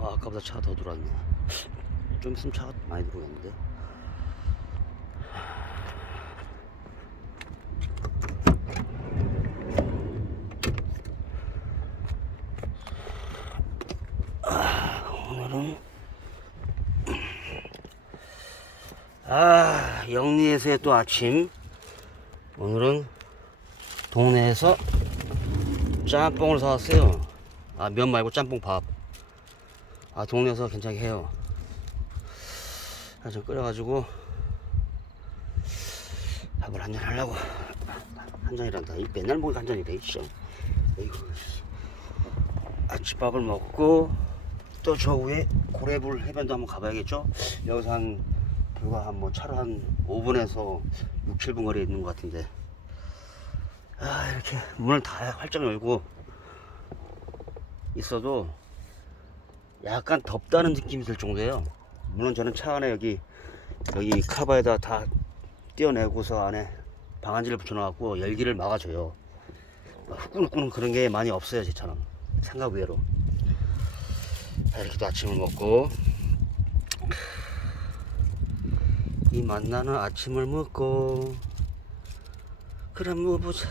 아, 아까보다 차가 더 들어왔네. 좀 있으면 차가 많이 들어오겠는데. 아, 아 영리에서의 또 아침 오늘은 동네에서 짬뽕을 사왔어요 아 면 말고 짬뽕 밥 아 동네에서 괜찮게 해요. 아, 좀 끓여가지고 밥을 한 잔 하려고. 한 잔이란다. 이 맨날 먹으니까 한 잔이래 이씨. 아침밥을 먹고 또저 위에 고래불 해변도 한번 가봐야겠죠? 여기서 한 불과 한뭐 차로 한 5분에서 6, 7분 거리에 있는 것 같은데. 아 이렇게 문을 다 활짝 열고 있어도 약간 덥다는 느낌이 들 정도예요. 물론 저는 차 안에 여기 여기 카바에다 다 띄어내고서 안에 방안지를 붙여놔갖고 열기를 막아줘요. 후끈후끈 그런 게 많이 없어요 제 차는. 생각 외로. 자, 이렇게 또 아침을 먹고. 이 만나는 아침을 먹고. 그래 뭐 보자